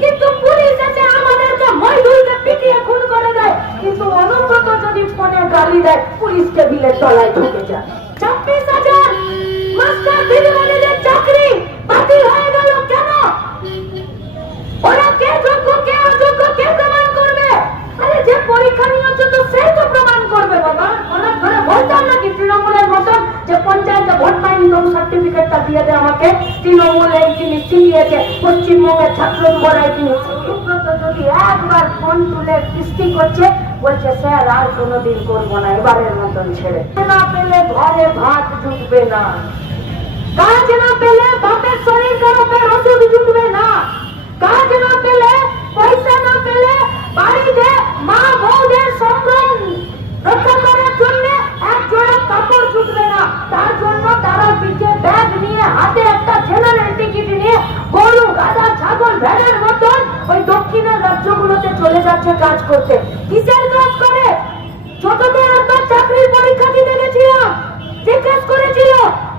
কিন্তু পুলিশ এসে আমাদেরকে মজদুরকে পিটিয়ে খুন করে দেয়। কিন্তু অনুব্রত যদি ফোনে গালি দেয়, পুলিশকে বিলের তলায় ঢুকে যায়। ছাব্বিশ হাজার মাস্টার দিদিমণিদের চাকরি বাতিল হয়ে গেল কেন? ওরা কে যোগ্য, কে অযোগ্য, কে প্রমাণ করবে? আরে যে পরীক্ষা নিয়েছে তো সে তো প্রমাণ করবে, বাবা। অনেক ধরে বলতাম নাকি তৃণমূলের মতন যে পঞ্চায়েতে ভোট পাইনি, তবু সার্টিফিকেটটা দিয়ে দে আমাকে। তৃণমূল এই জিনিস চিনিয়েছে পশ্চিমবঙ্গের ছাত্র একবার ফোন তুলে কিস্তি করছে, বলছে, স্যার, আর কোনোদিন করব না, এবারের মতন ছেড়ে। না পেলে ঘরে ভাত ঢুকবে না। কাজ না পেলে বাপের শরীর খারাপের ওষুধ ঢুকবে না কাজ না পেলে পয়সা না পেলে বাড়িতে মা বউদের সম্ভ্রম রক্ষা করার জন্য এক জোড়া কাপড় জুটবে না তার জন্য তারা পিঠে ব্যাগ নিয়ে হাতে একটা জেনারেল টিকিট নিয়ে গরু গাধা ছাগল ভেড়ার মতন ওই দক্ষিণের রাজ্যগুলোতে চলে যাচ্ছে কাজ করতে কিসের কাজ করে? ছোটতে একবার চাকরির পরীক্ষা দিতে গেছিলাম জিজ্ঞেস করেছিল,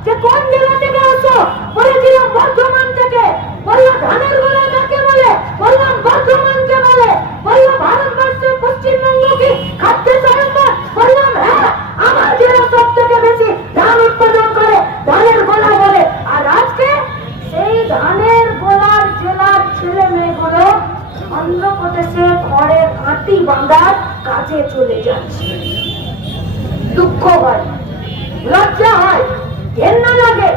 যে কোন জেলা থেকে আসো বলেছিলাম বর্ধমান থেকে। বলল ধানের গোলা কাকে বলে? বললাম বর্ধমানকে বলে। বলল ভারতবর্ষের পশ্চিমবঙ্গ কি খাদ্য সরকার বললাম হ্যাঁ আমার জেলা সব থেকে বেশি ধান উৎপাদন করে, ধানের গোলা বলে। আর আজকে সেই ধানের গোলার জেলার ছেলে মেয়েগুলো অন্ধ্রপ্রদেশে খড়ের আটি বান্দার কাজে চলে যাচ্ছে। দুঃখ হয়, লজ্জা হয়, ঘেন্না লাগে,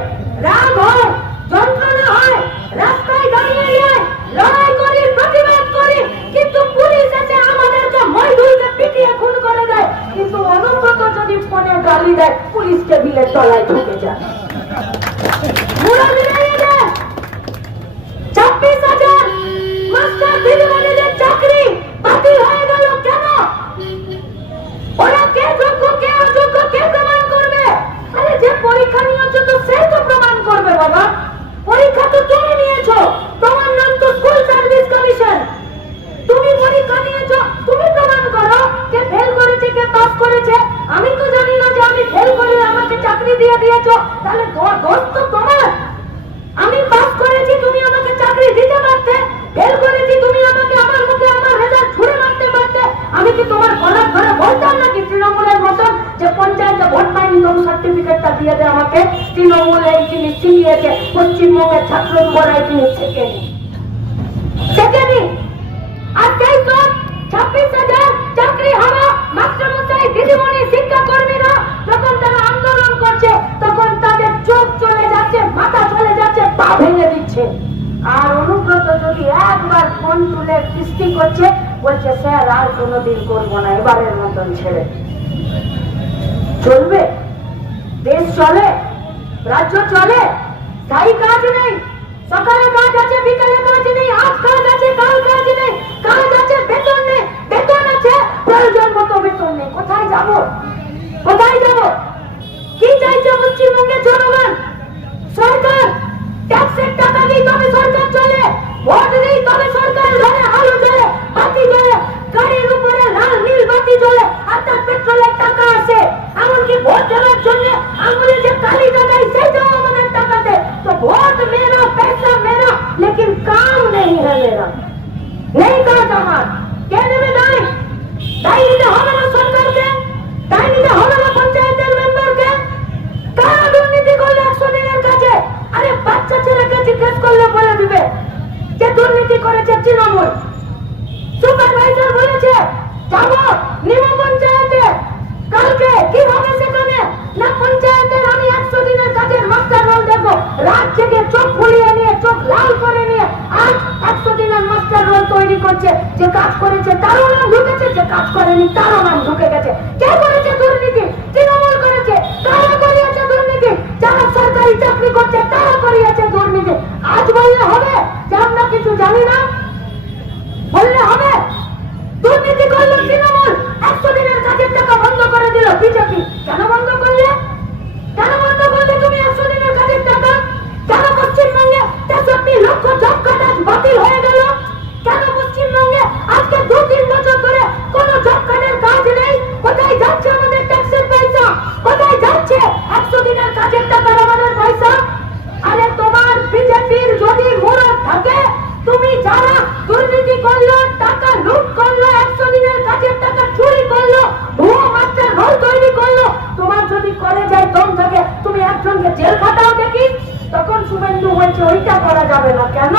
রাগ হয়, যন্ত্রণা হয়, রাস্তায় দাঁড়িয়ে যায় লড়াই করি প্রতিবাদ করি কিন্তু পুলিশ এসে আমাদেরকে মজদুরকে পিটিয়ে খুন করে দেয় কিন্তু অনুব্রত যদি ফোনে গালি দেয় পুলিশকে বিলের তলায় ঢুকে যায় মুড়ো মিলিয়ে দেয় ছাব্বিশ হাজার মাস্টার দিদিমণিদের চাকরি বাতিল হয়ে গেল কেন ওরা কে যোগ্য কে অযোগ্য কে প্রমাণ করবে আরে যে পরীক্ষা নিয়েছো তো সে তো প্রমাণ করবে বাবা পরীক্ষা তো তুমি নিয়েছো তোমার নাম তো স্কুল সার্ভিস কমিশন তুমি পরীক্ষা নিয়েছো তুমি প্রমাণ করো কে ফেল করেছে কে পাস করেছে আমি তো জানি না যে আমি ফেল করে আমাকে চাকরি দিয়ে দিয়েছ তাহলে দো- দোষ তো তোমার আমি পাস করেছি তুমি আমাকে চাকরি দিতে পারতে ফেল করেছি তুমি আমাকে আমার মুখে আমার রেজাল্ট ছুড়ে মারতে পারতে আমি কি তোমার গলা ধরে বলতাম নাকি তৃণমূলের মতন যে পঞ্চায়েতে ভোট পাইনি তবু সার্টিফিকেটটা দিয়ে দে আমাকে তৃণমূল এই জিনিস চিনিয়েছে পশ্চিমবঙ্গের ছাত্র যুবরা এই শেখেনি শেখেনি সব এবারের মতন ছেড়ে। চলবে। দেশ চলে, রাজ্য চলে কাজ নেই, সকালে কাজ আছে কোথায় যাব? কি চাইছে পশ্চিমবঙ্গের জনগণ? দুর্নীতি করেছে তৃণমূল সুপারভাইজার বলেছে, যাব নিম পঞ্চায়েতে। কালকে কি হবে সেখানে? না পঞ্চায়েতের আমি একশো দিনের কাজের মাস্টার রোল দেখব। রাত জেগে চোখ ফুলিয়ে নিয়ে, চোখ লাল করে নিয়ে আজ একশো দিনের মাস্টার রোল তৈরি করছে। যে কাজ করেছে, তারও নাম ঢুকেছে, যে কাজ করেনি, তারও নাম ঢুকে গেছে কে করেছে দুর্নীতি তৃণমূল করেছে কারা করিয়েছে দুর্নীতি যারা সরকারি চাকরি করছে তারা করিয়েছে দুর্নীতি আজ বললে হবে যে আমরা কিছু জানি না। বললে হবে। দুর্নীতি করল তৃণমূল। একশো দিনের কাজের টাকা বন্ধ করে দিল বিজেপি। কেন বন্ধ করলে? কেন বন্ধ করলে তুমি একশো দিনের কাজের টাকা? কেন পশ্চিমবঙ্গে তেষট্টি লক্ষ জব কার্ড আজ বাতিল হয়ে গেল কেন পশ্চিমবঙ্গে আজকে দু তিন বছর ধরে কোনো জব কার্ডের কাজ নেই কোথায় যাচ্ছে আমাদের ট্যাক্সের পয়সা কোথায় যাচ্ছে একশো দিনের কাজের টাকার আমাদের পয়সা আরে তোমার বিজেপির যদি মুরত থাকে তুমি যারা দুর্নীতি করল টাকা লুট করল একশো দিনের কাজের টাকা চুরি করল ভুয়ো মাস্টার রোল তৈরি করল তোমার যদি করে যায় দম থাকে তুমি একজনকে জেল খাটাও দেখি তখন শুভেন্দু বলছে ওইটা করা যাবে না কেন?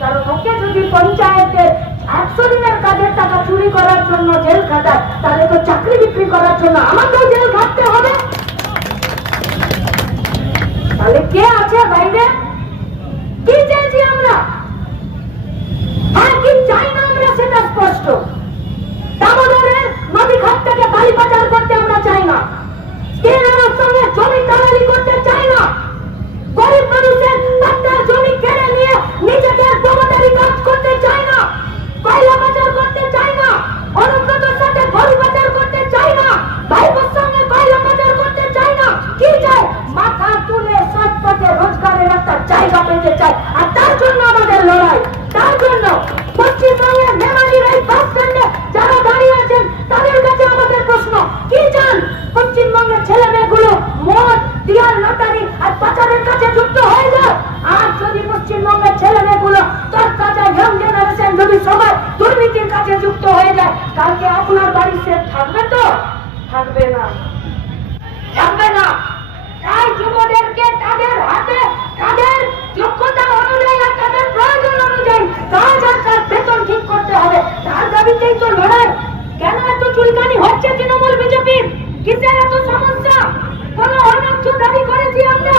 কারণ ওকে যদি পঞ্চায়েতের একশো দিনের কাজের টাকা চুরি করার জন্য জেল খাটায়, তাহলে তো চাকরি বিক্রি করার জন্য আমাকেও জেল খাটতে হবে। তাহলে কে আছে বাইরে? কি চাইছি আমরা আর কি চাই না আমরা সেটা স্পষ্ট দামোদরের নদী ঘাট থেকে বালি পাচার করতে আমরা চাই না কেনার সঙ্গে জমি দালালি করতে চাই না গরিব মানুষের তার জমি কেড়ে নিয়ে নিজেদের জমাদারি কাজ করতে চাই না কয়লা পাচার করতে চাই না অনুব্রতর সাথে গরিব পাচার করতে চাই না ভাইপোর সঙ্গে কয়লা পাচার করতে চাই না কি চাই মাথা তুলে সৎ পথে রোজগারের একটা জায়গা পেতে চাই আর তার জন্য আমাদের লড়াই তার জন্য পশ্চিমবঙ্গের মেমারির এই বাস স্ট্যান্ডে যারা দাঁড়িয়ে আছেন তাদের কাছে আমাদের প্রশ্ন কি চান পশ্চিমবঙ্গের ছেলে মেয়েগুলো মদ দিয়ার লটারি আর পাচারের কাছে যুক্ত হয়ে যায় আর যদি পশ্চিমবঙ্গের ছেলে মেয়েগুলো তোর কাছে ইয়ং জেনারেশন যদি সবাই কাছে যুক্ত হয়ে যায়, কালকে আপনার বাড়ি সে থাকবে তো? থাকবে না। থাকবে না। তাই যুবদেরকে তাদের হাতে, তাদের যোগ্যতা অনুযায়ী আর তাদের প্রয়োজন অনুযায়ী কাজ আর তার বেতন ঠিক করতে হবে তার দাবিতেই তো লড়াই কেন এত চুলকানি হচ্ছে তৃণমূল বিজেপির কিসের এত সমস্যা কোন অন্যায্য দাবি করেছি আমরা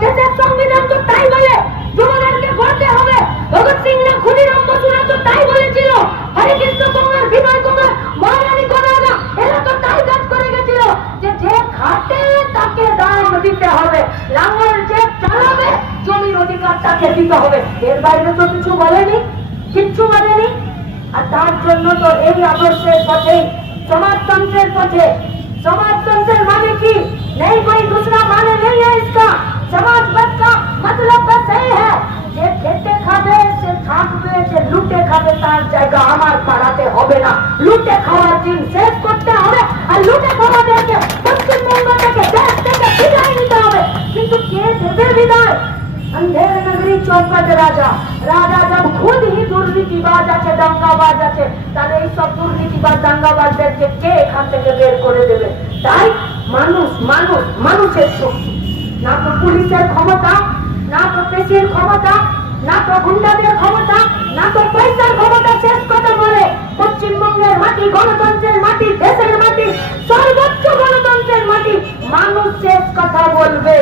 দেশের সংবিধান তো তাই বলে যুবদেরকে গড়তে হবে ভগৎ সিং না ক্ষুদিরাম বসুরা তো তাই বলেছিল হরিকৃষ্ণ কুমার বিনয় কুমার মহারানী কনারা এরা তো তাই কাজ করে গেছিল যে যে খাটে তাকে দাম দিতে হবে লাঙ্গল যে চালাবে জমির অধিকার তাকে দিতে হবে এর বাইরে তো কিছু বলেনি কিচ্ছু বলেনি আর তার জন্য তো এই আদর্শের পথেই সমাজতন্ত্রের পথে समाजतंत्र माने की नहीं कोई दूसरा माने नहीं है इसका समाजवाद का मतलब बस यही है যে খেতে খাবে সে থাকবে যে লুটে খাবে তার জায়গা আমার পাড়াতে হবে না লুটে খাওয়ার দিন শেষ করতে अंधेर नगरी चौपट রাজা রাজা जब खुद ही দুর্নীতিবাজ আছে দাঙ্গাবাজ আছে তাহলে এই সব দুর্নীতিবাজ দাঙ্গাবাজদেরকে কে এখান থেকে বের করে দেবে তাই মানুষ মানুষ মানুষের শক্তি না তো পুলিশের ক্ষমতা না তো পেশির ক্ষমতা না তো গুন্ডাদের ক্ষমতা না তো পয়সার ক্ষমতা শেষ কথা বলে পশ্চিমবঙ্গের মাটি গণতন্ত্রের মাটি দেশের মাটি সর্বোচ্চ গণতন্ত্রের মাটি মানুষ শেষ কথা বলবে